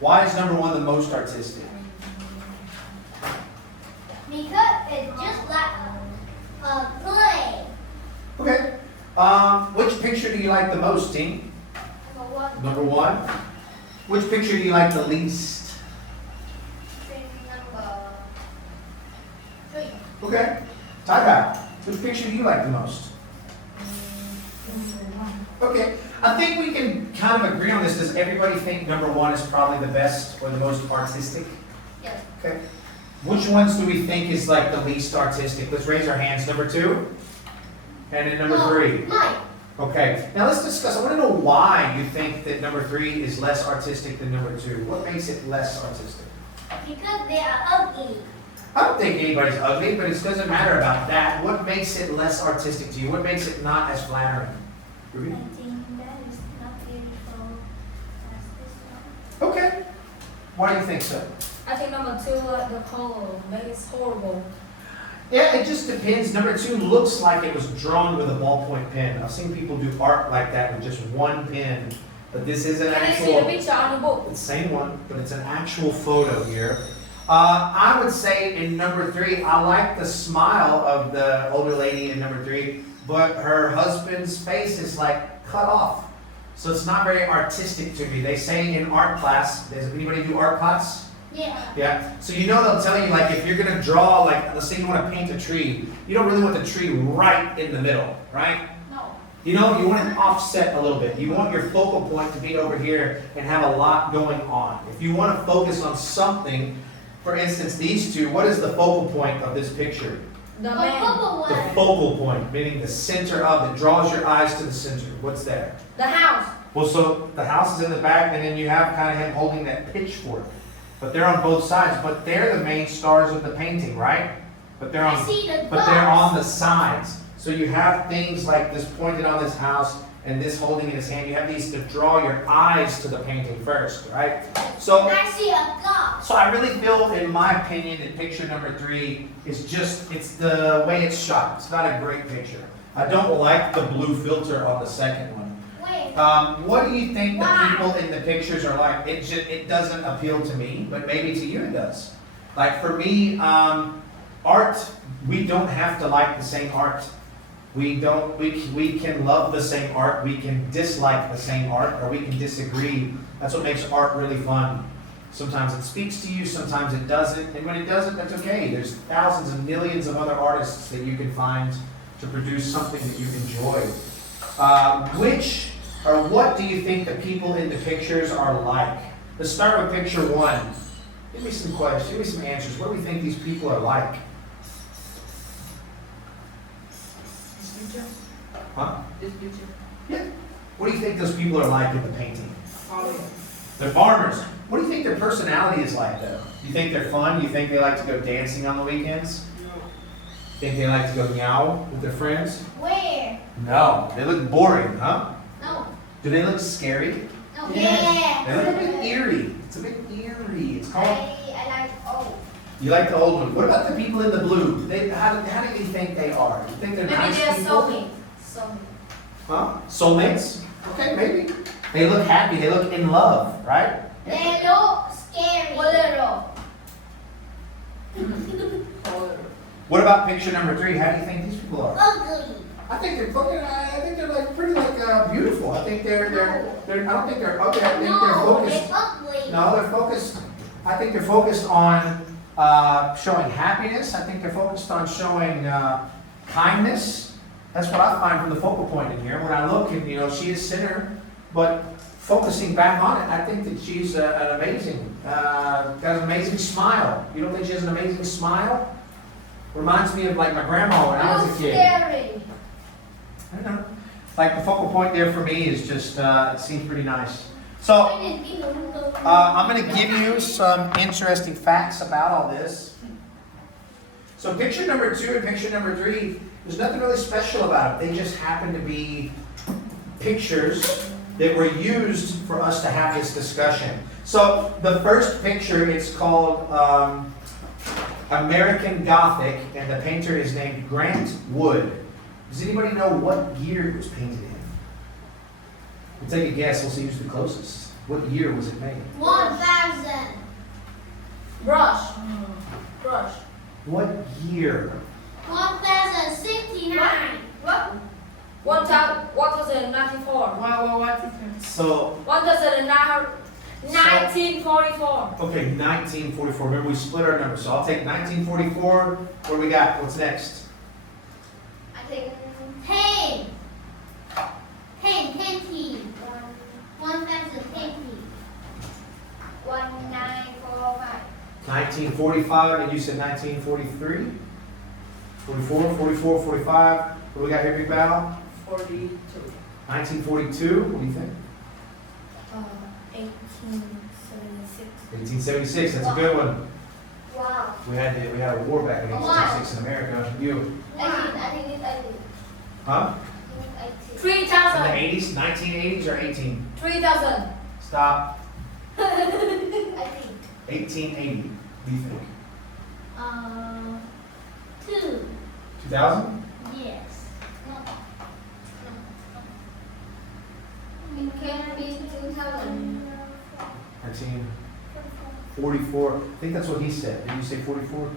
Why is number 1 the most artistic? Because it's just like a play. Okay. Which picture do you like the most, team? Number 1. Which picture do you like the least? Number 3. Okay. Tie-back. Which picture do you like the most? Okay. I think we can kind of agree on this. Does everybody think number 1 is probably the best or the most artistic? Yes. Okay. Which ones do we think is like the least artistic? Let's raise our hands. Number 2? And then number 3? Mine. Okay. Now let's discuss. I want to know why you think that number 3 is less artistic than number 2. What makes it less artistic? Because they are ugly. I don't think anybody's ugly, but it doesn't matter about that. What makes it less artistic to you? What makes it not as flattering? Ruby? I think that is not beautiful as this one. Okay. Why do you think so? I think number 2, the color, that is horrible. Yeah, it just depends. Number 2 looks like it was drawn with a ballpoint pen. I've seen people do art like that with just one pen, but this is an Can I see the actual. picture on the book? It's the same one, but it's an actual photo here. I would say in number 3, I like the smile of the older lady in number 3, but her husband's face is like cut off. So it's not very artistic to me. They say in art class, does anybody do art class? Yeah. Yeah. So they'll tell you like if you're gonna draw, like let's say you want to paint a tree, you don't really want the tree right in the middle, right? No. You want it offset a little bit. You want your focal point to be over here and have a lot going on. If you want to focus on something, for instance, these two, what is the focal point of this picture? The A man, purple The one. focal point, meaning the center of it, draws your eyes to the center. What's there? the house. Well, so the house is in the back, and then you have kind of him holding that pitchfork. But they're on both sides, but they're the main stars of the painting, right? But they're I on see the but they're dots. on the sides. So you have things like this pointed on this house and this holding in his hand. You have these to draw your eyes to the painting first, right? So I see a dot. so I really feel, in my opinion, that picture number 3 is just, it's the way it's shot. It's not a great picture. I don't like the blue filter on the second one. Wait. What do you think the Why? people in the pictures are like? It doesn't appeal to me, but maybe to you it does. Like for me, art, we don't have to like the same art. We can love the same art, we can dislike the same art, or we can disagree. That's what makes art really fun. Sometimes it speaks to you, sometimes it doesn't, and when it doesn't, that's okay. There's thousands and millions of other artists that you can find to produce something that you enjoy. What do you think the people in the pictures are like? Let's start with picture 1. Give me some questions, give me some answers. What do we think these people are like? This picture? Huh? This picture? Yeah. What do you think those people are like in the painting? Farming. They're farmers. What do you think their personality is like, though? You think they're fun? You think they like to go dancing on the weekends? Think they like to go meow with their friends? Where? No. They look boring, huh? No. Do they look scary? No. They Yeah. look a bit eerie. It's a bit eerie. It's called. I like old. You like the old one. What about the people in the blue? How do you think they are? You think they're Maybe nice they're people? soulmates. Soulmates. Huh? Soulmates? Okay, maybe. They look happy. They look in love, right? They look scary. A little. Color. What about picture number 3? How do you think these people are? Ugly. I think they're like pretty beautiful. I think they're I don't think they're ugly. I think they're No, focused. they're ugly. No, they're focused. I think they're focused on showing happiness. I think they're focused on showing kindness. That's what I find from the focal point in here. When I look, and she is sinner, but focusing back on it, I think that she's an amazing, got an amazing smile. You don't think she has an amazing smile? Reminds me of like my grandma when I was a kid. Scary. I don't know. Like the focal point there for me is just, it seems pretty nice. So, I'm going to give you some interesting facts about all this. So picture number 2 and picture number 3, there's nothing really special about it. They just happen to be pictures that were used for us to have this discussion. So the first picture, it's called American Gothic, and the painter is named Grant Wood. Does anybody know what year it was painted in? We'll take a guess. We'll see who's the closest. What year was it made? 1000. Brush. Brush. What year? 1069. What? 1094. What is it? So, 1944. okay, 1944. Remember, we split our numbers. So I'll take 1944. What do we got? What's next? I think 10. 10. 1020. 1945. 1945, and you said 1943? 44, 44, 45. What do we got here, Big Bow? 42. 1942. What do you think? 1876. 1876. That's a good one. Wow. We had a war back in 1866 in America. You? I think it's 18. Huh? I think it's 18. In the 3000. 80s, 1980s or 18? 3000. Stop. I think. 1880. What do you think? 2. 2000? Yes. No. It can be 2000. 1944. I think that's what he said. Did you say 44? Okay.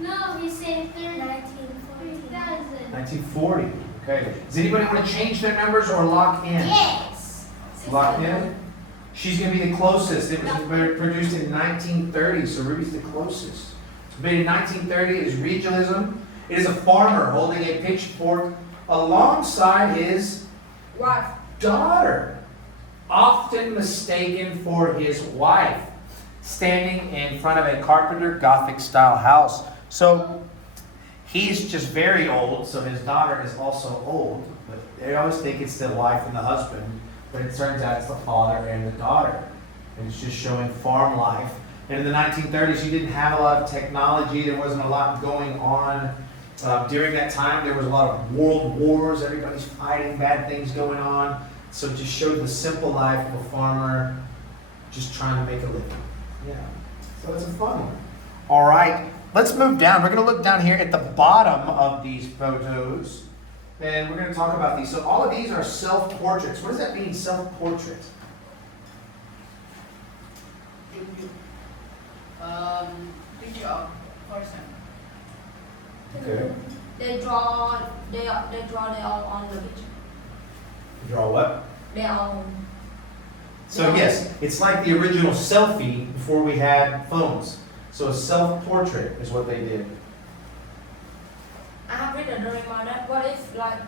No, we said 30. 1940. Okay. Does anybody want to change their numbers or lock in? Yes. Locked in? She's going to be the closest. It was produced in 1930, so Ruby's the closest. It's made in 1930. It is regionalism. It is a farmer holding a pitchfork alongside his Wife. daughter, often mistaken for his wife, standing in front of a carpenter Gothic style house. So he's just very old, so his daughter is also old, but they always think it's the wife and the husband, but it turns out it's the father and the daughter. And it's just showing farm life. And in the 1930s, you didn't have a lot of technology. There wasn't a lot going on. During that time, there was a lot of world wars. Everybody's fighting, bad things going on. So it just showed the simple life of a farmer just trying to make a living. Yeah. So it's a fun one. All right. Let's move down. We're going to look down here at the bottom of these photos. And we're going to talk about these. So all of these are self-portraits. What does that mean, self-portrait? Picture of person. Okay. They draw their own on the picture. Draw what? Their own. So yes, it's like the original selfie before we had phones. So a self-portrait is what they did. I have written during my that. What if like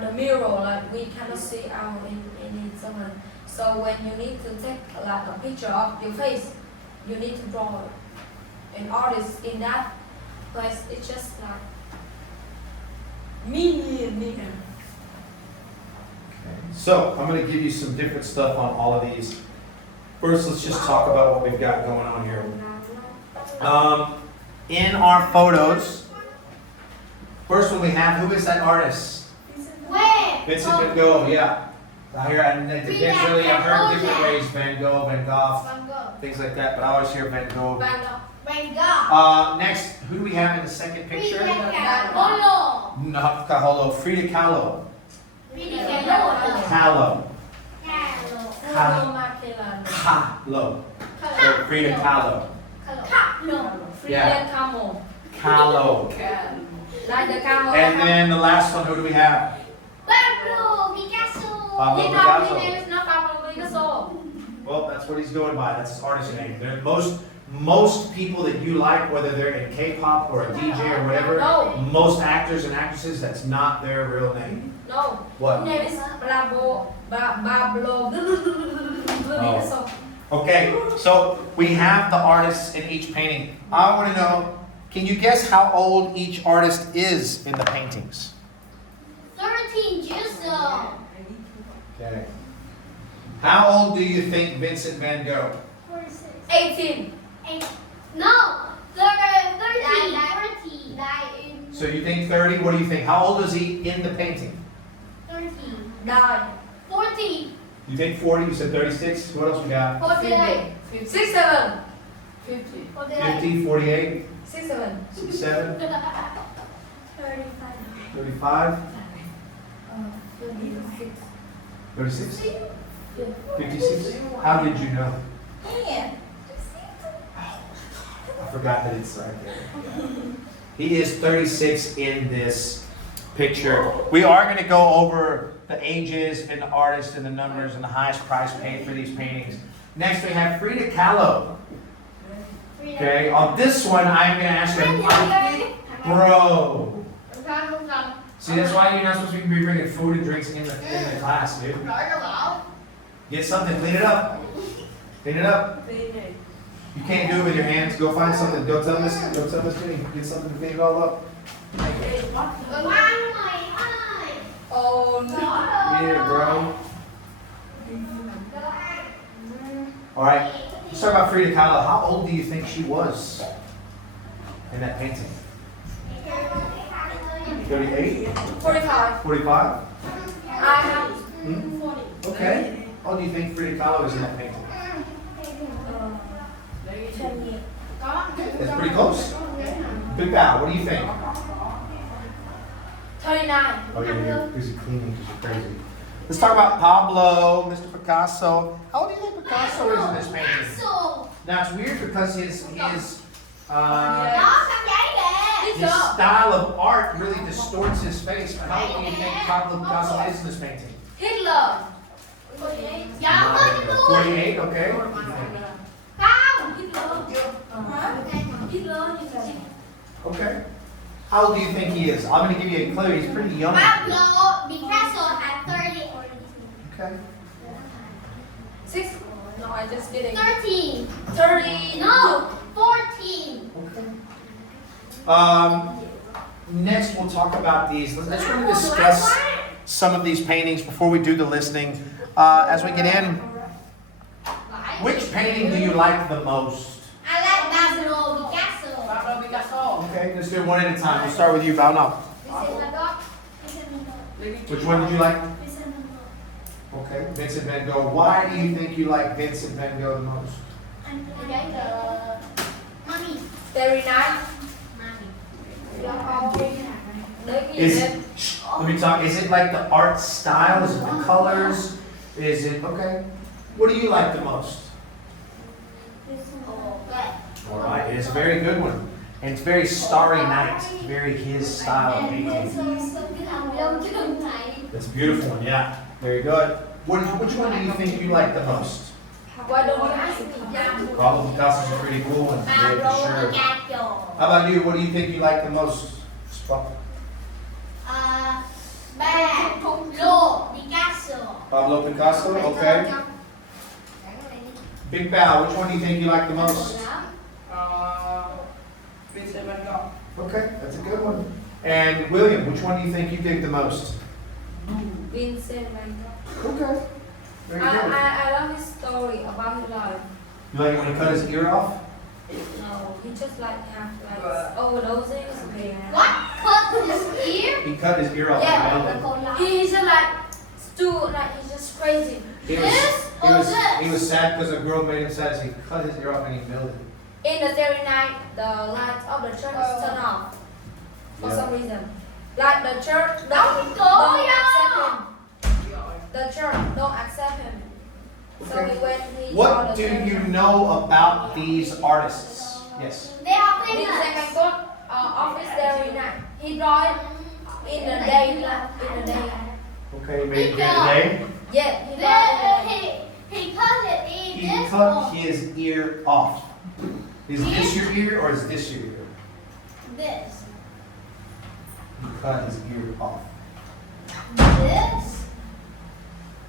the mirror, like we cannot see out in someone. So when you need to take like a picture of your face, you need to draw an artist in that place. It's just like me. So I'm going to give you some different stuff on all of these. First, let's just talk about what we've got going on here. In our photos, first one we have, who is that artist? Where? Vincent Van Gogh, yeah. I hear, and it depends really, I've heard different ways, Van Gogh, Van Gogh, Van Gogh. things like that, but I always hear Van Gogh. Van Gogh. Van Gogh. Next, who do we have in the second picture? Frida Kahlo. Not Kahlo, Frida Kahlo. Frida Kahlo. Kahlo. Kahlo. Kahlo. So Frida Kahlo. Kahlo. Yeah. Camel. Kahlo. Like the camel. And then the last one, who do we have? Pablo Picasso. Pablo His Picasso. name is not Pablo Picasso. Well, that's what he's going by. That's his artist name. Most people that you like, whether they're in K-pop or a DJ or whatever, No. most actors and actresses, that's not their real name. No. What? His name is Pablo Picasso. Okay, so we have the artists in each painting. I want to know, can you guess how old each artist is in the paintings? 13 years old. Okay. How old do you think Vincent van Gogh? 46. 18. No. 30. 30. So you think 30? What do you think? How old is he in the painting? 30. Die. 40. You think 40? You said 36? What else we got? 48. 67. 50. 50, 48, 67. 67, 35. 35, 36. 36? 56? How did you know? Yeah. I forgot that it's right there. He is 36 in this picture. We are going to go over the ages and the artists and the numbers and the highest price paid for these paintings. Next we have Frida Kahlo. Okay, on this one I'm going to ask you, bro. See, that's why you're not supposed to be bringing food and drinks in the class, dude. Get something, clean it up. Clean it up. You can't do it with your hands. Go find something. Don't tell Miss Jenny. Get something to clean it all up. Oh no. Yeah, bro. All right. Let's talk about Frida Kahlo. How old do you think she was in that painting? 38? 45. 45? I have Okay. How old do you think Frida Kahlo is in that painting? 10 years. That's pretty close. Big Bow, what do you think? 39. Oh, yeah, you're busy cleaning because you're crazy. Let's talk about Pablo, Mr. Picasso. How old do you think Picasso is in this painting? Now, it's weird because his style of art really distorts his face. But how old do you think Pablo Picasso is in this painting? Hitler. 48, okay. Okay. How old do you think he is? I'm going to give you a clue. He's pretty young. Okay. 6. No, I just kidding. 13. 30. No, 14. Okay. Next, we'll talk about these. Let's really discuss some of these paintings before we do the listing. As we get in, which painting do you like the most? I like Pablo Picasso. Pablo Picasso. Okay, let's do it one at a time. We'll start with you, Val. Now. Which one did you like? Okay, Vincent Van Gogh. Why do you think you like Vincent Van Gogh the most? Mommy. Starry Night. Let me talk. Is it like the art style? Is it the colors? Is it okay? What do you like the most? All right, it's a very good one, and it's very Starry Night. It's very his style of painting. It's a beautiful one, yeah. Very good. Which one do you think you like the most? Why don't you ask me? Pablo Picasso's a pretty cool one. Yeah, for sure. How about you? What do you think you like the most? Pablo Picasso, okay. Big Bow, which one do you think you like the most? Vincent Van Gogh. Okay, that's a good one. And William, which one do you think you dig the most? Vincent Van Gogh. Okay, very good. I love his story about his life. You like it when he cut his ear off? No, he just have overdosing. He cut his ear off and melted. He's just he's just crazy. He was sad because a girl made him sad, so he cut his ear off and he melted. In the Starry Night, the lights of the church turn off for some reason. Like the church don't accept him. The church don't accept him. So Okay. when he What do you know about these artists? Yes. Vincent Van Gogh, office Starry Night. He draw it in the day. Okay, maybe today. Yeah, he draw it. He cut it in He this cut one. his ear off. Is this your ear or is this your ear? This. He cut his ear off. This.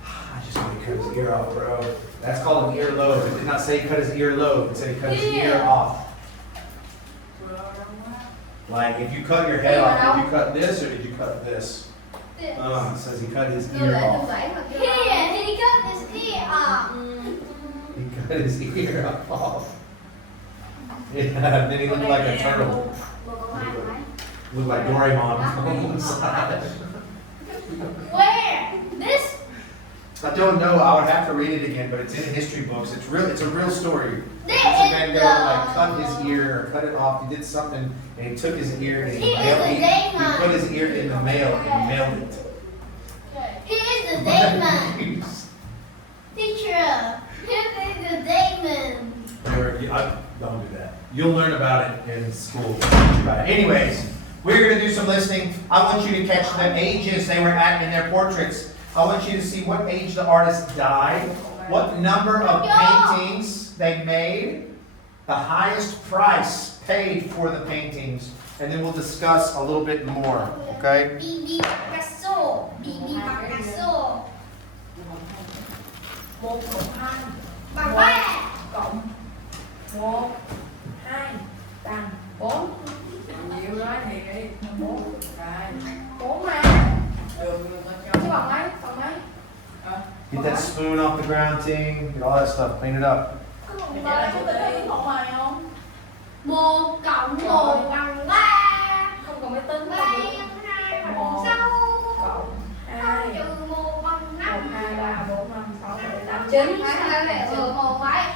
I just want to cut his ear off, bro. That's called an earlobe. It did not say he cut his earlobe. It said he cut his ear off. Like if you cut your head off, did you cut this or did you cut this? This. It says he cut his ear off. Here, he cut his ear off. He cut his ear off. Yeah, then he looked like a turtle. Looked like Doraemon on one side. Where? This? I don't know. I would have to read it again, but it's in the history books. It's real. It's a real story. This Vincent is Van Gogh like cut his ear or cut it off. He did something and he took his ear and He is the he Damon. put his ear in the mail and mailed it. He is the Damon. He picture. This is the diamond. Don't do that. You'll learn about it in school. Anyways, we're gonna do some listening. I want you to catch the ages they were at in their portraits. I want you to see what age the artist died, what number of paintings they made, the highest price paid for the paintings, and then we'll discuss a little bit more, okay? BB Picasso. BB Picasso. 1 cộng 2 Bằng 3. cộng 1 2 bằng 4. Nhiều nói thì đi. 4 Rồi. 4 mà. Được người ta Chứ cho. bằng mấy? Bằng mấy? Get that spoon off the ground, Ting. Get all that stuff. Clean it up. Vậy là chúng ta có một bài không? 1 cộng 1 bằng 3. Không cần máy tính. 3 nhân 2 bằng 6. Cộng 2 Trừ 1 bằng 1 5. 2 3 4 5 6 7 8 9. Phải là ở một mấy? Hả?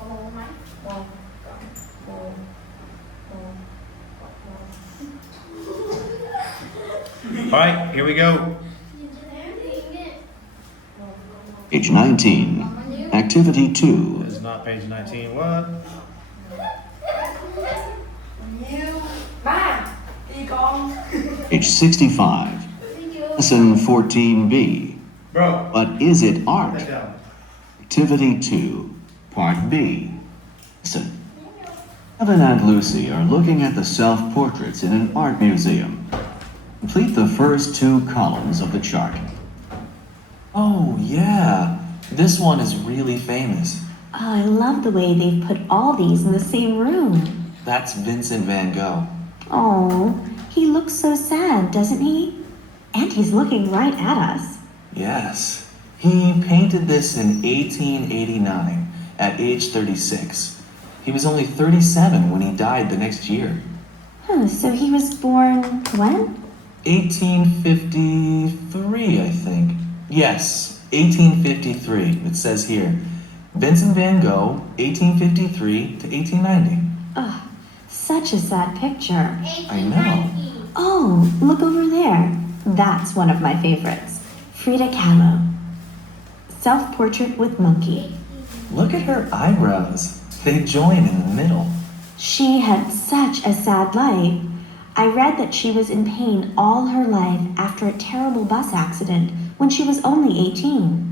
Ở một mấy? 1 cộng 1 1 All right, here we go. Page 19. Activity 2. This is not page 19. What? Nhiều. 3. Đi con. Page 65. Lesson 14B. Bro, What is it put art? that down. Activity 2. Part B. Listen. Evan and Lucy are looking at the self-portraits in an art museum. Complete the first 2 columns of the chart. Oh, yeah. This one is really famous. Oh, I love the way they've put all these in the same room. That's Vincent van Gogh. Oh, he looks so sad, doesn't he? And he's looking right at us. Yes. He painted this in 1889 at age 36. He was only 37 when he died the next year. Huh, so he was born when? 1853, I think. Yes, 1853. It says here. Vincent van Gogh, 1853 to 1890. Oh, such a sad picture. I know. Oh, look over there. That's one of my favorites. Frida Kahlo. Self-portrait with monkey. Look at her eyebrows. They join in the middle. She had such a sad life. I read that she was in pain all her life after a terrible bus accident when she was only 18.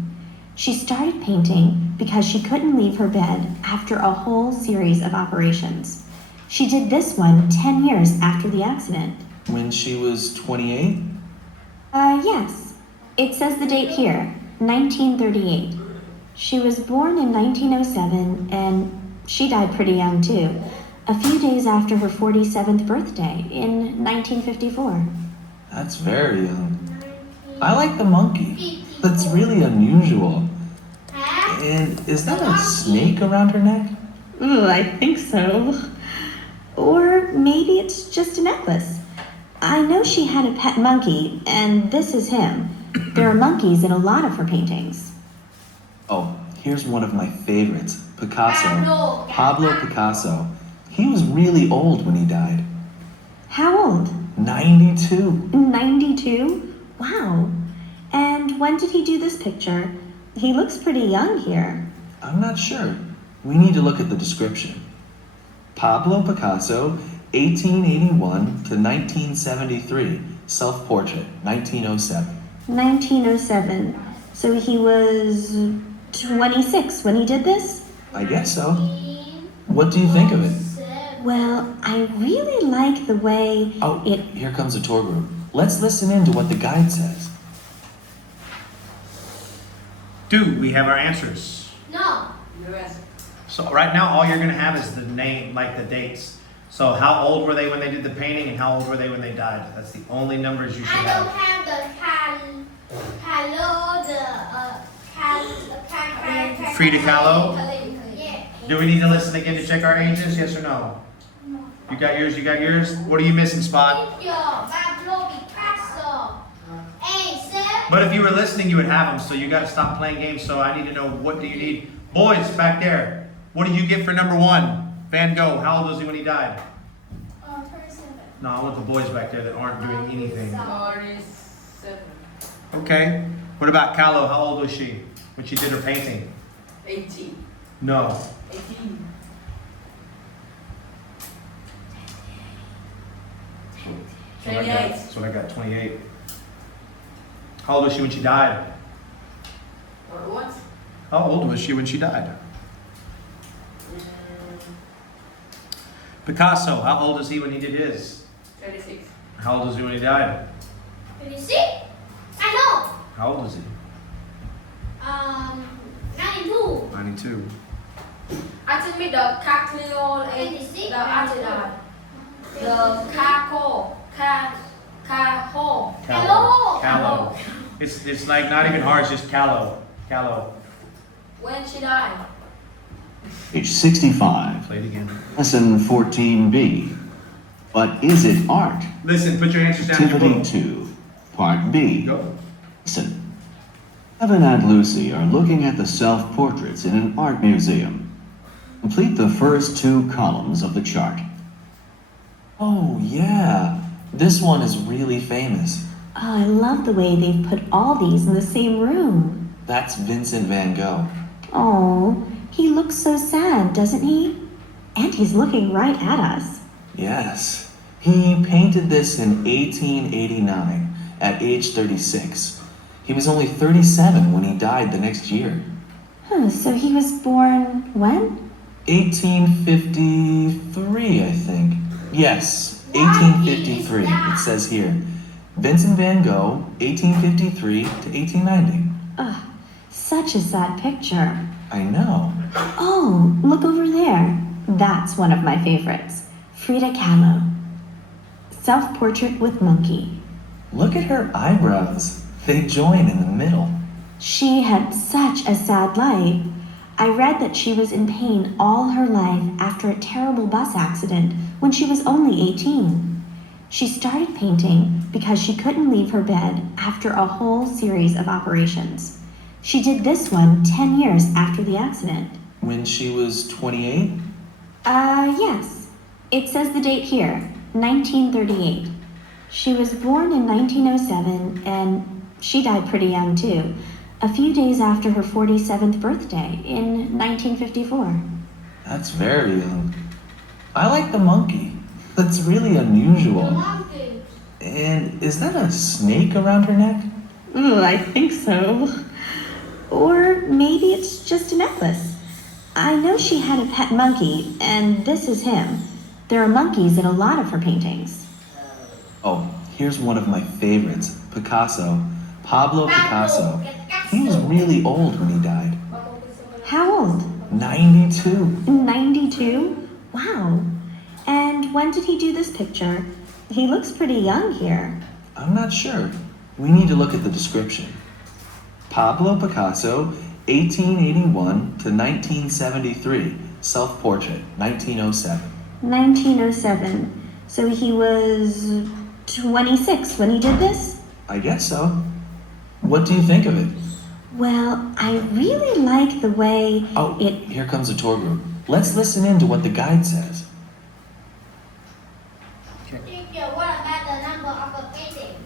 She started painting because she couldn't leave her bed after a whole series of operations. She did this one 10 years after the accident. When she was 28? Yes. It says the date here, 1938. She was born in 1907 and she died pretty young too. A few days after her 47th birthday in 1954. That's very young. I like the monkey. That's really unusual. And is that a snake around her neck? Ooh, I think so. Or maybe it's just a necklace. I know she had a pet monkey, and this is him. There are monkeys in a lot of her paintings. Oh, here's one of my favorites, Picasso. Pablo Picasso. He was really old when he died. How old? 92. 92? Wow. And when did he do this picture? He looks pretty young here. I'm not sure. We need to look at the description. Pablo Picasso, 1881 to 1973. Self-portrait, 1907. 1907. So he was 26 when he did this? I guess so. What do you think of it? Well, I really like the way Oh, here comes a tour group. Let's listen in to what the guide says. Do we have our answers? No. US. So right now, all you're gonna have is the name, like the dates. So how old were they when they did the painting, and how old were they when they died? That's the only numbers you should I don't have. have the Kahlo, the Frida Kahlo? Yeah. Do we need to listen again to check our ages? Yes or no? You got yours. You got yours. What are you missing, Spot? Picture, Pablo Picasso. But if you were listening, you would have them. So you got to stop playing games. So I need to know, what do you need? Boys back there, what did you get for number 1? Van Gogh. How old was he when he died? 37. No, I want the boys back there that aren't doing anything. 47. Okay. What about Kahlo? How old was she when she did her painting? 18. No. 18. That's what I got. 28. That's what I got, 28. How old was she when she died? What? How old was she when she died? Picasso, how old is he when he did his? 26. How old is he when he died? 26? I know. How old is he? 92. 92. I think me the Cagliol and 26. the Artidad. The Caco. Caho. Hello. Callow. It's like not even hard, it's just callow. Callow. When she died. Page 65. Play it again. Lesson 14b. But is it art? Listen, put your answers down in your Activity book. 2. Part B. Go. Listen. Evan and Lucy are looking at the self-portraits in an art museum. Complete the first 2 columns of the chart. Oh, yeah. This one is really famous. Oh, I love the way they've put all these in the same room. That's Vincent van Gogh. Oh, he looks so sad, doesn't he? And he's looking right at us. Yes. He painted this in 1889 at age 36. He was only 37 when he died the next year. So he was born when? 1853, I think. Yes, 1853. It says here. Vincent van Gogh, 1853 to 1890. Ugh, such a sad picture. I know. Oh, look over there. That's one of my favorites. Frida Kahlo. Self-portrait with monkey. Look at her eyebrows. They join in the middle. She had such a sad life. I read that she was in pain all her life after a terrible bus accident when she was only 18. She started painting because she couldn't leave her bed after a whole series of operations. She did this one 10 years after the accident. When she was 28? Yes. It says the date here, 1938. She was born in 1907 and she died pretty young too. A few days after her 47th birthday in 1954. That's very young. I like the monkey. That's really unusual. Monkey. And is that a snake around her neck? Ooh, I think so. Or maybe it's just a necklace. I know she had a pet monkey, and this is him. There are monkeys in a lot of her paintings. Oh, here's one of my favorites. Picasso. Pablo Picasso. He was really old when he died. How old? 92. 92? Wow. And when did he do this picture? He looks pretty young here. I'm not sure. We need to look at the description. Pablo Picasso, 1881 to 1973. Self-portrait, 1907. 1907. So he was 26 when he did this? I guess so. What do you think of it? Well, I really like the way Oh, it... here comes a tour group. Let's listen in to what the guide says. Teacher, what about the number of the painting?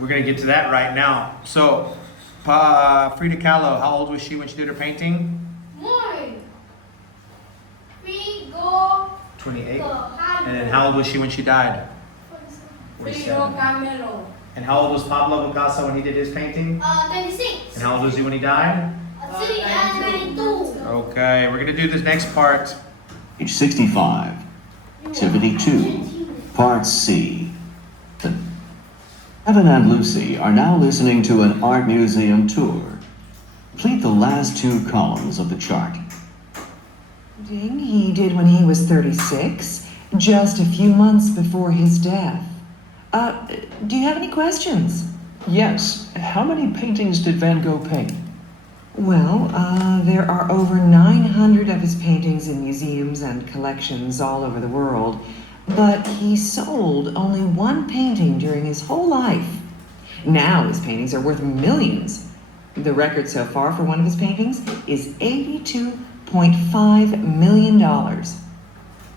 We're going to get to that right now. So, Frida Kahlo, how old was she when she did her painting? More. We go 28. to And then how old was she when she died? Frida 47. Kahlo. And how old was Pablo Picasso when he did his painting? 26. And how old was he when he died? 92. Okay, we're going to do this next part. Page 65. Activity 2. Part C. Evan and Lucy are now listening to an art museum tour. Complete the last 2 columns of the chart. He did when he was 36, just a few months before his death. Do you have any questions? Yes. How many paintings did Van Gogh paint? Well, there are over 900 of his paintings in museums and collections all over the world, but he sold only 1 painting during his whole life. Now his paintings are worth millions. The record so far for one of his paintings is $82.5 million.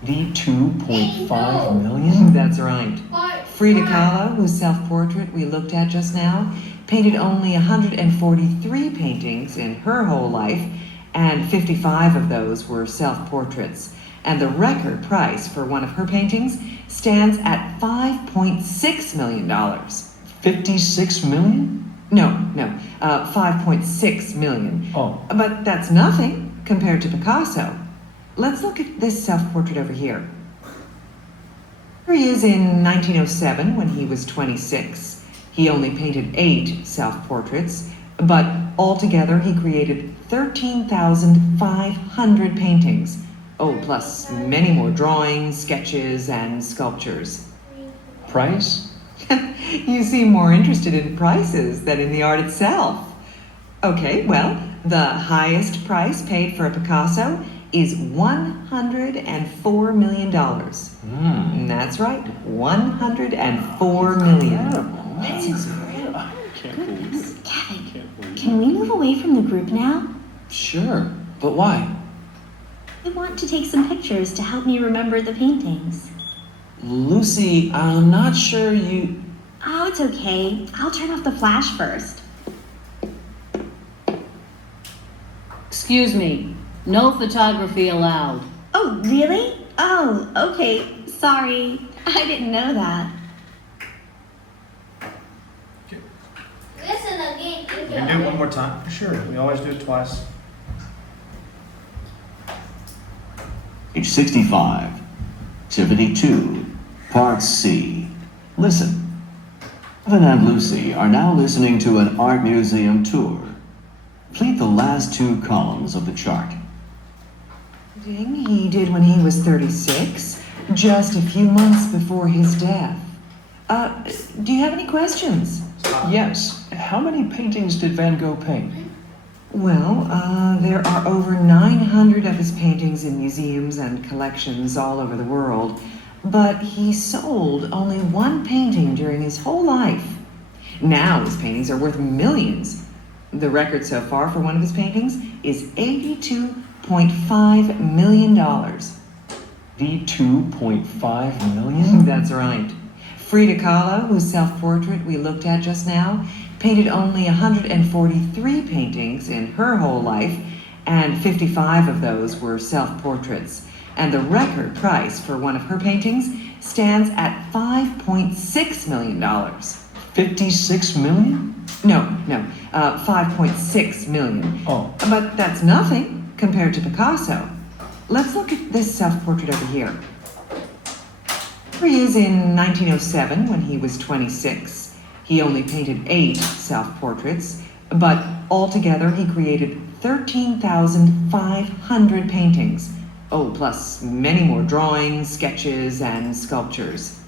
The 2.5 million? That's right. Frida Kahlo, whose self-portrait we looked at just now, painted only 143 paintings in her whole life, and 55 of those were self-portraits. And the record price for one of her paintings stands at $5.6 million. 56 million? No, 5.6 million. Oh. But that's nothing compared to Picasso. Let's look at this self-portrait over here. Here he is in 1907 when he was 26. He only painted 8 self-portraits, but altogether he created 13,500 paintings. Oh, plus many more drawings, sketches, and sculptures. Price? You seem more interested in prices than in the art itself. Okay, well, the highest price paid for a Picasso is $104 million. Hmm. That's right, $104 million. That's incredible. I can't believe it. Kevin, can we move away from the group now? Sure, but why? I want to take some pictures to help me remember the paintings. Lucy, I'm not sure you... Oh, it's okay. I'll turn off the flash first. Excuse me, no photography allowed. Oh, really? Oh, okay. Sorry. I didn't know that. Listen again. We can do it one more time. Sure, we always do it twice. Page 65. Activity 2, Part C. Listen. Kevin and Lucy are now listening to an art museum tour. Complete the last 2 columns of the chart. He did when he was 36, just a few months before his death. Do you have any questions? Yes. How many paintings did Van Gogh paint? Well, there are over 900 of his paintings in museums and collections all over the world, but he sold only 1 painting during his whole life. Now his paintings are worth millions. The record so far for one of his paintings is $82.5 million. $82.5 million? That's right. Frida Kahlo, whose self-portrait we looked at just now, painted only 143 paintings in her whole life, and 55 of those were self-portraits. And the record price for one of her paintings stands at $5.6 million. 56 million? No, 5.6 million. Oh. But that's nothing compared to Picasso. Let's look at this self-portrait over here. Here he is in 1907 when he was 26. He only painted 8 self-portraits, but altogether he created 13,500 paintings. Oh, plus many more drawings, sketches, and sculptures.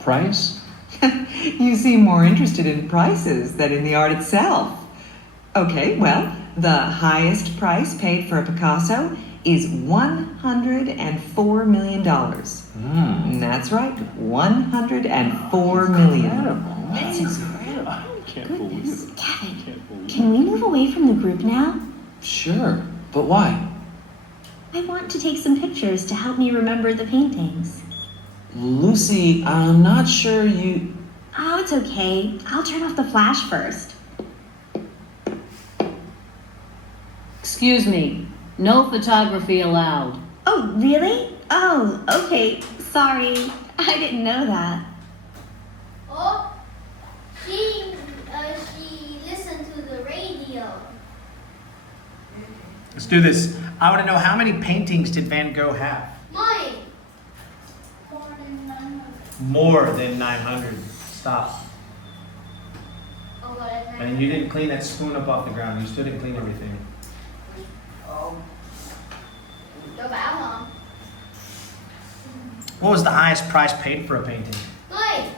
Price? You seem more interested in prices than in the art itself. Okay, well, the highest price paid for a Picasso is $104 million. That's right, $104 million. That's incredible. I can't believe it. Kevin, can we move away from the group now? Sure, but why? I want to take some pictures to help me remember the paintings. Lucy, I'm not sure you... Oh, it's okay. I'll turn off the flash first. Excuse me, no photography allowed. Oh, really? Oh, okay. Sorry. I didn't know that. Oh, she listened to the radio. Let's do this. I want to know, how many paintings did Van Gogh have? Mine. More than 900. Stop. Oh, what I And you didn't clean that spoon up off the ground. You still didn't clean everything. Cho bảo hả? What was the highest price paid for a painting? Mine.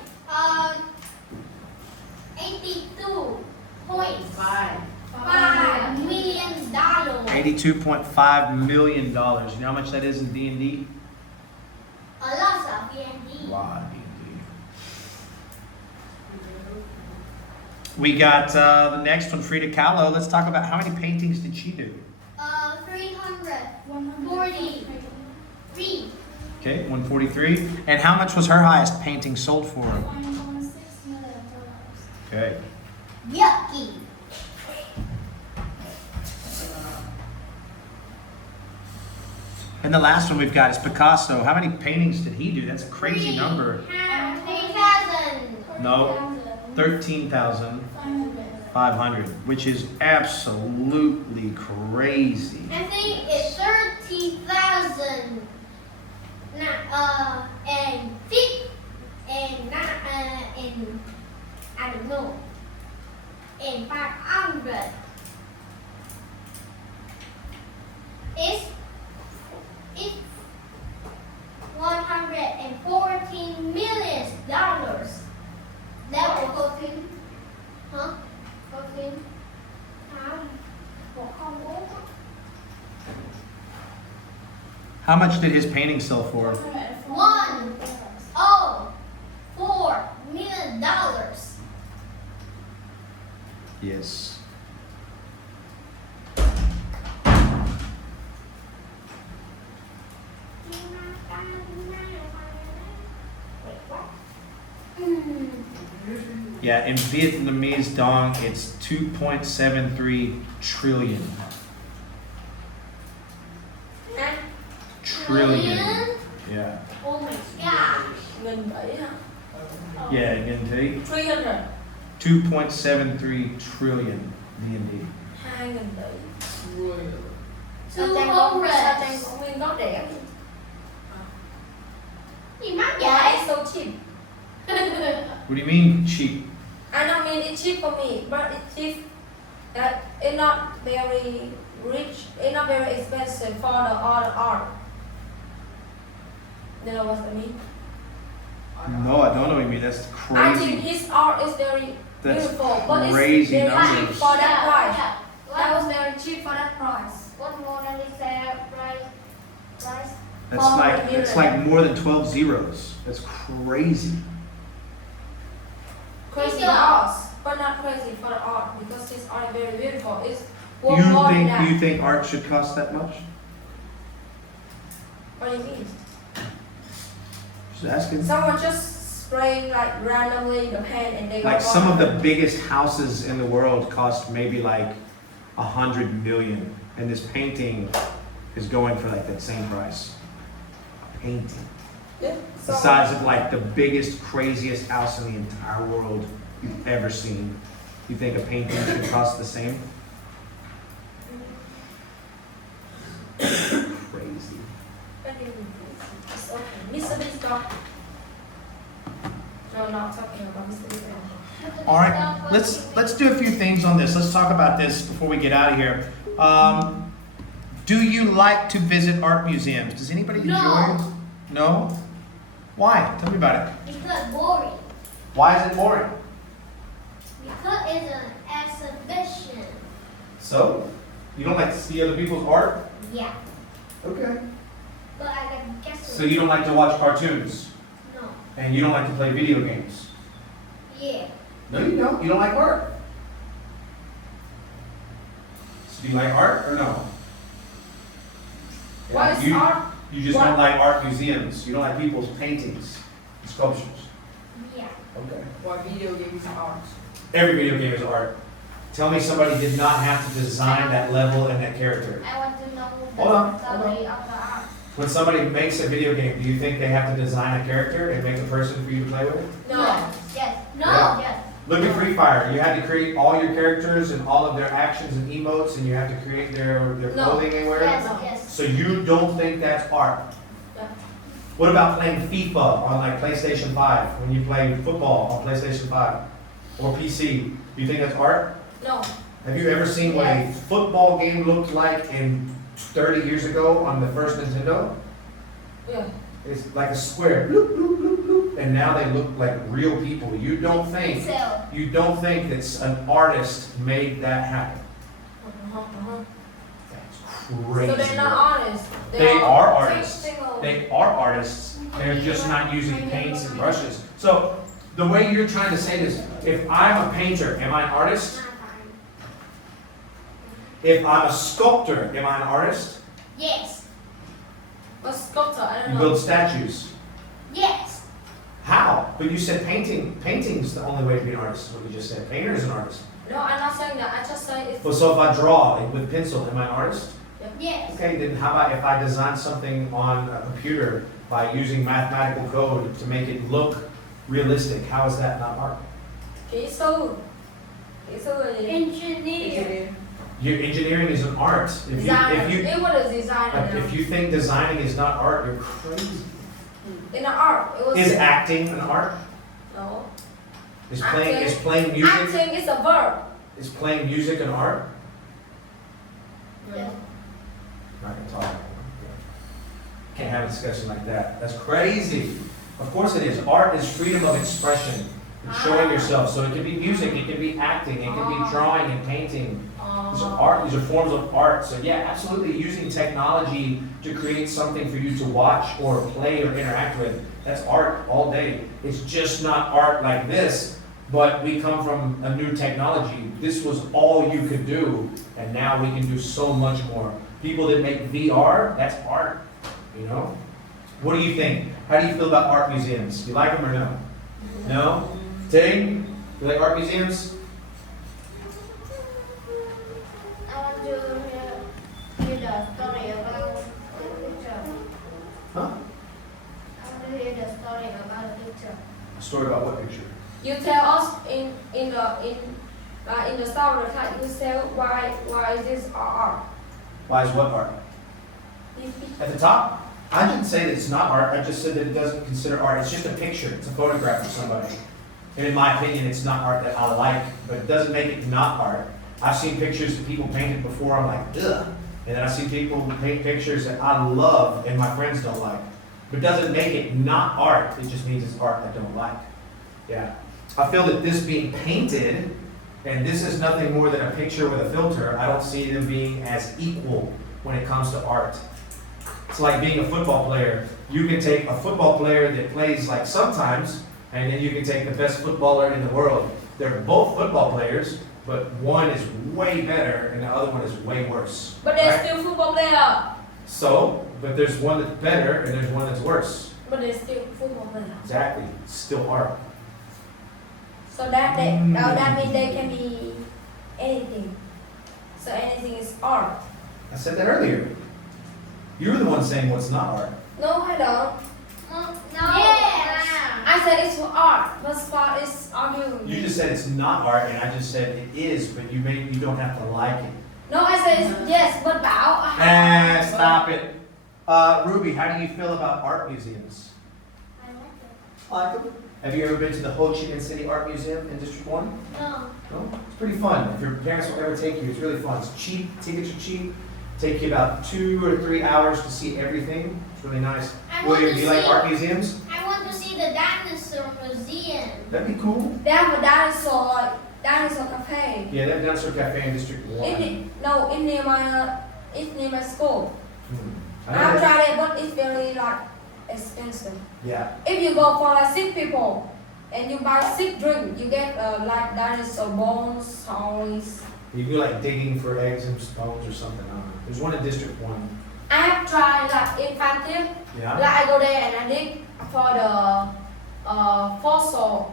82.5 million dollars. $82.5 million. You know how much that is in D&D? A lot of D&D. Wow, D&D. We got the next one, Frida Kahlo. Let's talk about how many paintings did she do? 343. Okay, 143. And how much was her highest painting sold for? $1.6 million. Okay. Yucky. And the last one we've got is Picasso. How many paintings did he do? That's a crazy number. 3,000. No, 13,500, which is absolutely crazy. I think it's 30,000. And I don't know. And 500. It's 114 million dollars. That was 14. Huh? 14. How much did his painting sell for? $104 million. Yes. Yeah, in Vietnamese dong, it's 2.73 trillion. Trillion. Yeah. Oh my god. Nghìn tỷ hả? Yeah, again, T. 300. 2.73 trillion VND. 2.000 tỷ. Sao 200. Trang có nguyên gốc rẻ? Gì mắc Yeah, vậy? it's so cheap. What do you mean cheap? I don't mean it's cheap for me, but it's cheap. It's not very rich. It's not very expensive for the all the art. You know what I mean? No, I don't know what you mean. That's I think crazy. his art is very That's beautiful, but it's crazy very cheap numbers. for that price. That was What, very cheap for that price. what Mona Lisa price? That's Oh, like yeah. it's like more than 12 zeros. That's crazy. Crazy It's art, but not crazy for the art because his art is very beautiful. It's You worth more than think that. you think art should cost that much? What do you mean? Just asking. Someone just spraying like randomly the pen and they Like go some of the on. biggest houses in the world cost maybe like 100 million, and this painting is going for like that same price. A painting. Yeah, The size of like the biggest, craziest house in the entire world you've ever seen. You think a painting should cost the same? Crazy. It's okay. Mr. Beast dog. No, not talking about Mr. Beast dog. All right, let's do a few things on this. Let's talk about this before we get out of here. Do you like to visit art museums? Does anybody enjoy No. it? No? Why? Tell me about it. Because boring. Why is it boring? Because it's an exhibition. So, you don't like to see other people's art? Yeah. Okay. But I can guess So you don't like to watch cartoons? No. And you don't like to play video games? Yeah. No, you don't. You don't like art. So do you like art or no? What is you, art? You just What? don't like art museums. You don't like people's paintings, and sculptures. Yeah. Okay. Or video games art. Every video game is art. Tell me somebody did not have to design that level and that character. I want to know the Hold on, story hold of the art. When somebody makes a video game, do you think they have to design a character and make a person for you to play with? No. Yes. No. Yeah. Yes. Look at Free Fire. You had to create all your characters and all of their actions and emotes, and you have to create their No. clothing they wear. Yes. No. Yes. So you don't think that's art? Yeah. What about playing FIFA on like PlayStation 5? When you play football on PlayStation 5 or PC, do you think that's art? No. Have you ever seen what a football game looked like in 30 years ago on the first Nintendo? Yeah. It's like a square, bloop, bloop, bloop, bloop, and now they look like real people. You don't think that an artist made that happen? That's crazy. So they're not artists. They are are artists. technical. They are artists. They're just not using paints and brushes. So the way you're trying to say this, if I'm a painter, am I an artist? If I'm a sculptor, am I an artist? Yes. A sculptor, I don't You know. build statues. Yes. How? But you said painting. Painting's the only way to be an artist, is what you just said. Painter is an artist. No, I'm not saying that. I just say it's. Well, so if I draw with pencil, am I an artist? Yes. Okay, then how about if I design something on a computer by using mathematical code to make it look realistic? How is that not art? Kỹ sư. Kỹ sư là gì? Engineer. Your engineering is an art. Designer. It was a designer. If you think designing is not art, you're crazy. In the art, it was. Is acting an art? No. Is Acting- playing music? Acting is a verb. Is playing music an art? Yes. I'm not gonna talk. Can't have a discussion like that. That's crazy. Of course it is. Art is freedom of expression. It's showing yourself. So it can be music, it can be acting, it can be drawing and painting. These are art, these are forms of art. So yeah, absolutely using technology to create something for you to watch or play or interact with. That's art all day. It's just not art like this, but we come from a new technology. This was all you could do, and now we can do so much more. People that make VR, that's art, you know? What do you think? How do you feel about art museums? You like them or no? No? Ting? You like art museums? I want to hear the story about the picture. Huh? I want to hear the story about the picture. A story about what picture? You tell us in the start of the class. You tell why is this art? Why is what art? At the top? I didn't say that it's not art, I just said that it doesn't consider art. It's just a picture, it's a photograph of somebody. And in my opinion, it's not art that I like, but it doesn't make it not art. I've seen pictures that people painted before, I'm like, ugh. And then I see people who paint pictures that I love and my friends don't like. But it doesn't make it not art, it just means it's art I don't like. Yeah. I feel that this being painted, and this is nothing more than a picture with a filter, I don't see them being as equal when it comes to art. It's like being a football player. You can take a football player that plays like sometimes, and then you can take the best footballer in the world. They're both football players, but one is way better and the other one is way worse. But they're right? still football player. So, but there's one that's better and there's one that's worse. But they're still football player. Exactly. It's still art. So that means they can be anything. So anything is art. I said that earlier. You were the one saying what's not art. No, I don't. No. Yes. I said it's art, but spot is arguing. You just said it's not art, and I just said it is, but you don't have to like it. No, I said it's yes, but Bảo. Stop it. Ruby, how do you feel about art museums? I like it. Like them. Have you ever been to the Ho Chi Minh City Art Museum in District 1? No. No? It's pretty fun. If your parents will ever take you, it's really fun. It's cheap. Tickets are cheap. Take you about 2 or 3 hours to see everything. It's really nice. I want William, to do you like see- art museums? I want to see the dinosaur museum. That'd be cool. They have a dinosaur cafe. Yeah, that Dinosaur Cafe in District 1. It's near my school. Hmm. I I know have that- tried it, but it's very expensive. Yeah. If you go for 6 people and you buy 6 drinks, you get dinosaur bones, toys. You can go like digging for eggs and stones or something. I don't know. There's one in District 1. I have tried infantile. Yeah? I go there and I dig for the fossil.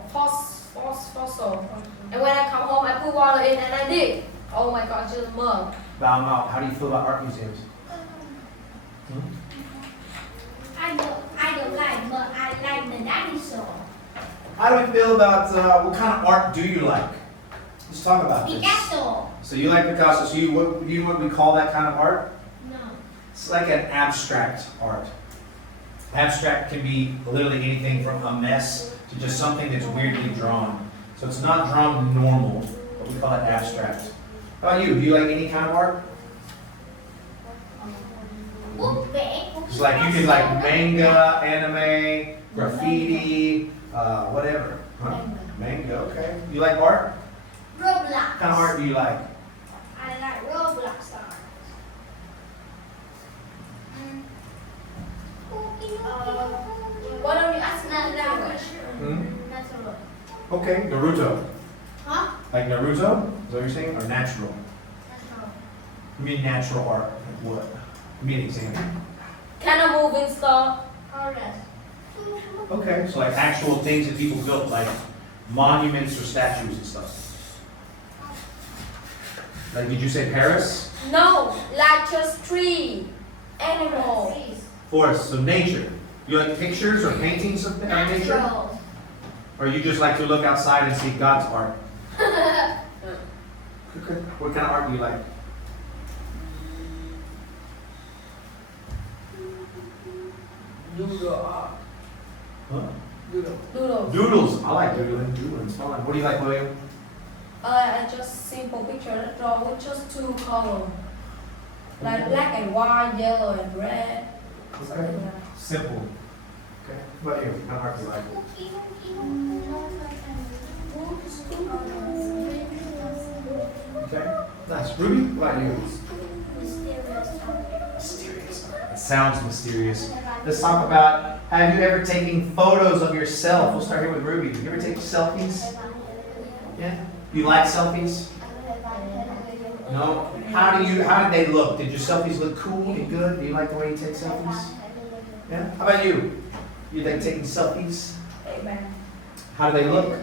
And when I come home, I put water in and I dig. Oh my God, just mug. Bao Mao, how do you feel about art museums? I don't like, but I like the dinosaur. How do we feel about what kind of art do you like? Let's talk about this. Picasso. So you like Picasso. So you know what we call that kind of art? No. It's like an abstract art. Abstract can be literally anything from a mess to just something that's weirdly drawn. So it's not drawn normal, but we call it abstract. How about you? Do you like any kind of art? Bút vẽ cũng It's like you can like manga, anime, graffiti, whatever. Huh? Manga, okay. You like art? Roblox. What kind of art do you like? I like Roblox art. Why don't you ask me the language? Natural. Okay, Naruto. Huh? Like Naruto? Is that what you're saying? Or natural? Natural. You mean natural art? Like what? Give me an example. Kind of moving stuff. Orange. Okay, so like actual things that people built, like monuments or statues and stuff. Like, did you say Paris? No, like just tree, animal. Forest, so nature. You like pictures or paintings of nature? Natural. Or you just like to look outside and see God's art? Okay. What kind of art do you like? Doodle art. Huh? Doodle. Doodle. Doodles. I like doodling. Doodling's fun. What do you like, William? I just simple picture that draw with just two colors. Like black and white, yellow and red. Something Okay. like that. Simple. Okay. What about you? What kind of art do you like? Okay. Nice. Ruby, what about you? Mysterious. It sounds mysterious. Let's talk about, have you ever taken photos of yourself? We'll start here with Ruby. You ever take selfies? Yeah? You like selfies? No? How did they look? Did your selfies look cool and good? Do you like the way you take selfies? Yeah? How about you? You like taking selfies? Amen. How do they look?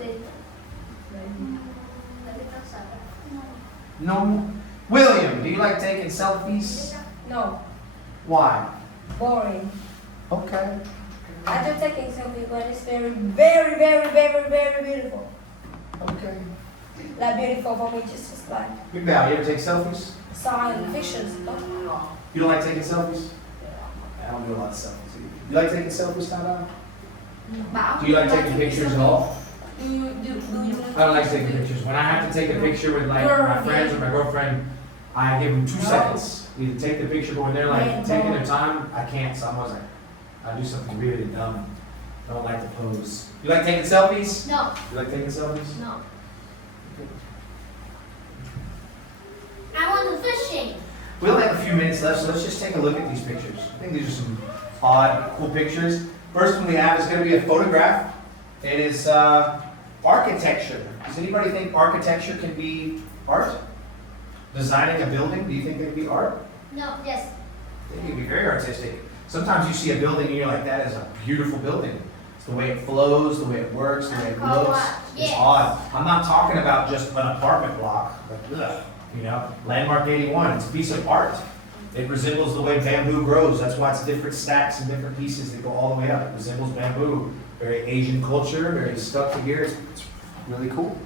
No? William, do you like taking selfies? No, Why? boring. Okay. I just taking selfie when it's very, very, very, very, very beautiful. Okay. Like beautiful for me, just like Big Val, you ever take selfies? science fiction stuff. You don't like taking selfies? I don't do a lot of selfies either. You like taking selfies, Tada? Do you like taking pictures at all? Do you I don't like taking pictures. When I have to take a picture with like my friends or my girlfriend, I give them 2 seconds. Either take the picture, but when they're like taking their time, I can't. So I'm always like, I do something really dumb. I don't like to pose. You like taking selfies? No, You like taking selfies? no. I want to fishing. We only have a few minutes left, so let's just take a look at these pictures. I think these are some odd, cool pictures. First one we have is going to be a photograph. It is architecture. Does anybody think architecture can be art? Designing a building, do you think it can be art? No, yes. I think it can be very artistic. Sometimes you see a building and you're like, that is a beautiful building. It's the way it flows, the way it works, the way it looks. It's Yes. odd. I'm not talking about just an apartment block, but ugh, you know, Landmark 81, it's a piece of art. It resembles the way bamboo grows. That's why it's different stacks and different pieces that go all the way up. It resembles bamboo. Very Asian culture, very stuck to here. It's really cool.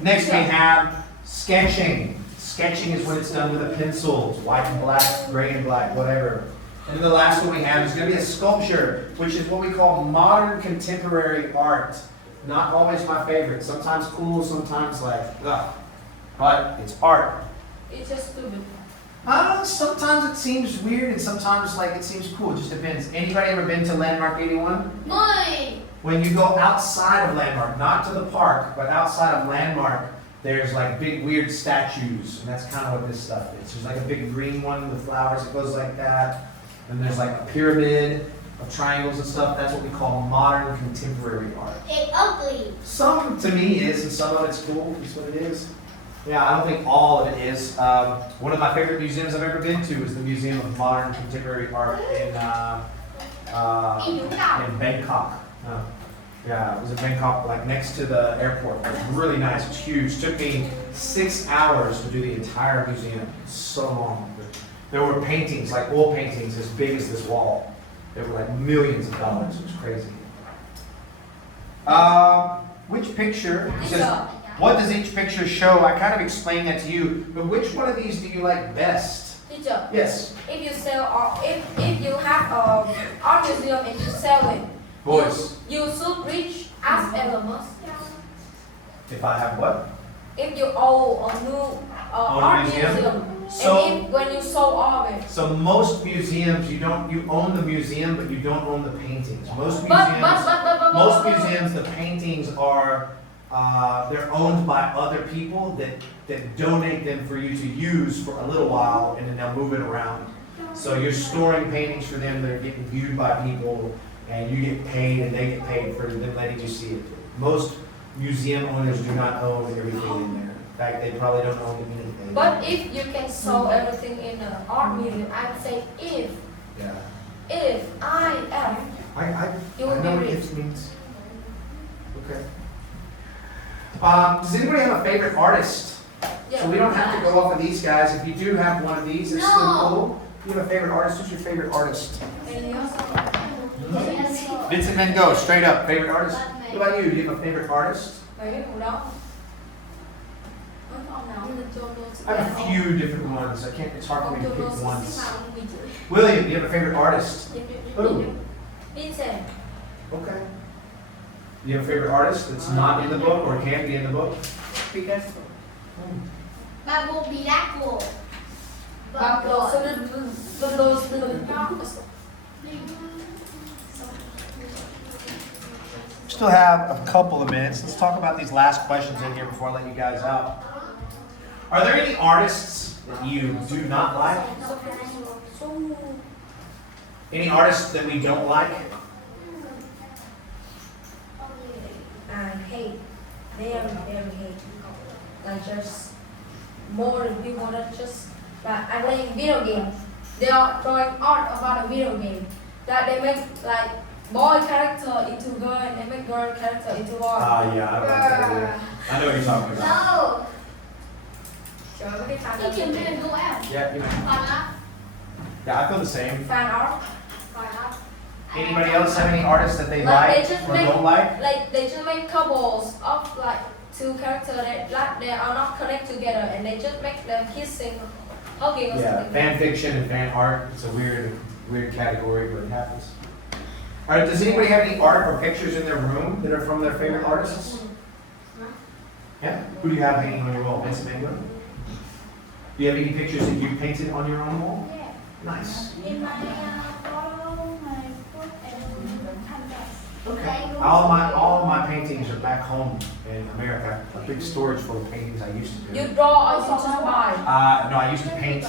Next we have sketching. Sketching is when it's done with a pencil. It's white and black, gray and black, whatever. And then the last one we have is going to be a sculpture, which is what we call modern contemporary art. Not always my favorite. Sometimes cool, sometimes like, ugh. But it's art. It's just stupid. Sometimes it seems weird and sometimes like it seems cool. It just depends. Anybody ever been to Landmark 81? Mine. When you go outside of Landmark, not to the park, but outside of Landmark, there's like big weird statues, and that's kind of what this stuff is. There's like a big green one with flowers that goes like that, and there's like a pyramid of triangles and stuff. That's what we call modern contemporary art. It's ugly. Some to me is, and some of it's cool. That's what it is. Yeah, I don't think all of it is. One of my favorite museums I've ever been to is the Museum of Modern Contemporary Art in Bangkok. Yeah, it was in Bangkok, like next to the airport. It was really nice. It was huge. It took me 6 hours to do the entire museum. It's so long. There were paintings, like oil paintings, as big as this wall. They were like millions of dollars. It was crazy. Which picture? It says, what does each picture show? I kind of explained that to you, but which one of these do you like best? Teacher, Yes. if you sell or if you have a art museum and you sell it, Boys. you should reach as Elon Musk. If I have what? If you own a new art museum, So- and if when you sold all of it. So most museums, you own the museum, but you don't own the paintings. Most museums, the paintings are, they're owned by other people that donate them for you to use for a little while, and then they'll move it around. So you're storing paintings for them that are getting viewed by people, and you get paid, and they get paid for them letting you see it. Most museum owners do not own everything in there. In fact, they probably don't own anything. But if you can sell everything in an art museum, I would say if I am, I you will know be what rich. it means. Okay. Does anybody have a favorite artist? Yeah. So we don't have to go off of these guys. If you do have one of these, it's still No. cool. You have a favorite artist? Who's your favorite artist? Anything else? Vincent Van Gogh, straight up, favorite artist? What about you? Do you have a favorite artist? Mấy cái màu đó. Ông nào mình cho tôi. I have a few different ones. I can't, it's hard for me to pick once. William, do you have a favorite artist? Who? Vincent. Okay. Do you have a favorite artist that's not in the book or can be in the book? Picasso. Pablo Picasso. Pablo Still have a couple of minutes. Let's talk about these last questions in here before I let you guys out. Are there any artists that you do not like? Any artists that we don't like? I hate, very hate. Like just more than people that just like I play video games. They are drawing art about a video game that they make like boy character into girl and they make girl character into boy. Yeah, I don't like that either. I know what you're talking about. No. Trời ơi, cái fan Cái trường bên đua em. Yeah, you know. Còn á. Yeah, I feel the same. fan art. Còn á. Anybody else have any artists that they Like, they like just or make- don't like? Like they just make couples of like two characters that like they are not connected together and they just make them kissing, hugging or Yeah, something. fan fiction and fan art. It's a weird category, but it happens. All right, does anybody have any art or pictures in their room that are from their favorite artists? Yeah. Who do you have hanging on your wall? Vincent Van Gogh? Do you have any pictures that you painted on your own wall? Yeah. Nice. In my photo, my book and canvas. Okay. All my paintings are back home in America. A big storage full of paintings I used to do. You draw or you just buy? No, I used to paint.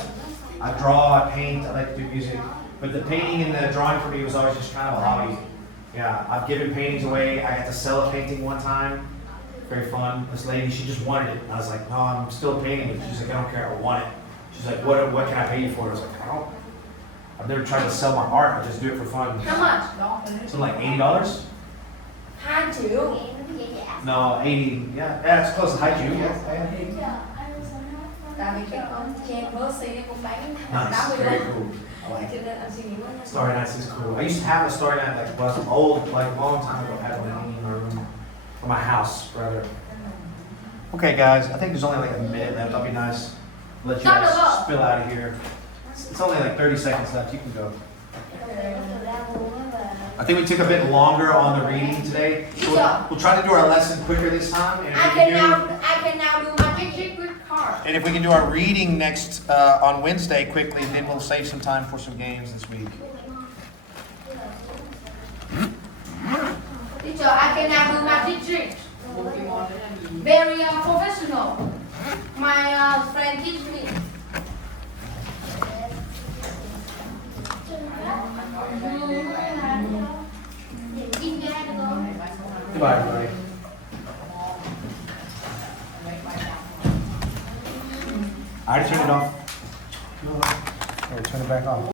I draw, I paint, I like to do music. But the painting and the drawing for me was always just kind of a hobby. Yeah, I've given paintings away. I had to sell a painting one time. Very fun. This lady, she just wanted it. And I was like, no, I'm still painting it. She's like, I don't care, I want it. She's like, what can I pay you for it? I was like, I've never tried to sell my art, I just do it for fun. How much? Something like $80? 2 triệu. No, 80, yeah, it's close to Haiju, yeah. Tại vì cái con chen Mercy cũng bán Nice, 80 very đô. cool. I like Cho it. nên anh suy nghĩ quá. Starry Nights is cool. I used to have a Starry Night, like, when I was old, like a long time ago, I had one hanging in my room, or my house, rather. Okay, guys, I think there's only like a minute left. I'll be nice. Let you Stop guys the vote. spill out of here. It's only like 30 seconds left. You can go. I think we took a bit longer on the reading today. So we'll try to do our lesson quicker this time. And if I we can can now do my trick with card. and if we can do our reading next on Wednesday quickly, then we'll save some time for some games this week. Teacher, I can now do my trick. Very professional. My friend teach me. Goodbye, everybody. I already turned it off. Turn it back off.